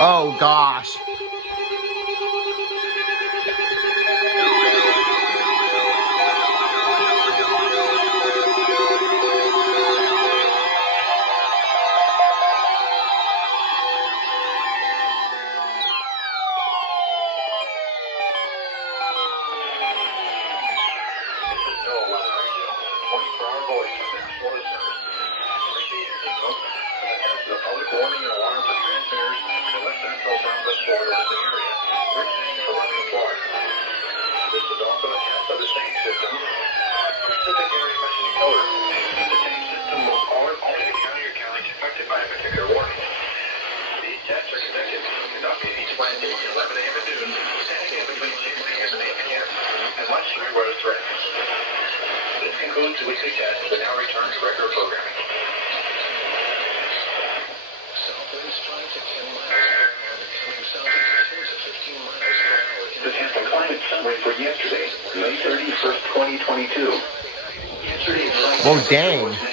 Oh, gosh. Warning and alarm for transmitters in West Central Southwest Florida listening area. Originating from Western Florida. This is also a test of the tank system. Specific area messaging code. The tank system will alert only the county or counties affected by a particular warning. These tests are conducted each Wednesday from 11 a.m. to noon, and again between 6 a.m. and 8 p.m. unless severe weather threatens. This concludes the weekly test. We now return to regular programming. The test and climate summary for yesterday, May 31st, 2022. Well, dang.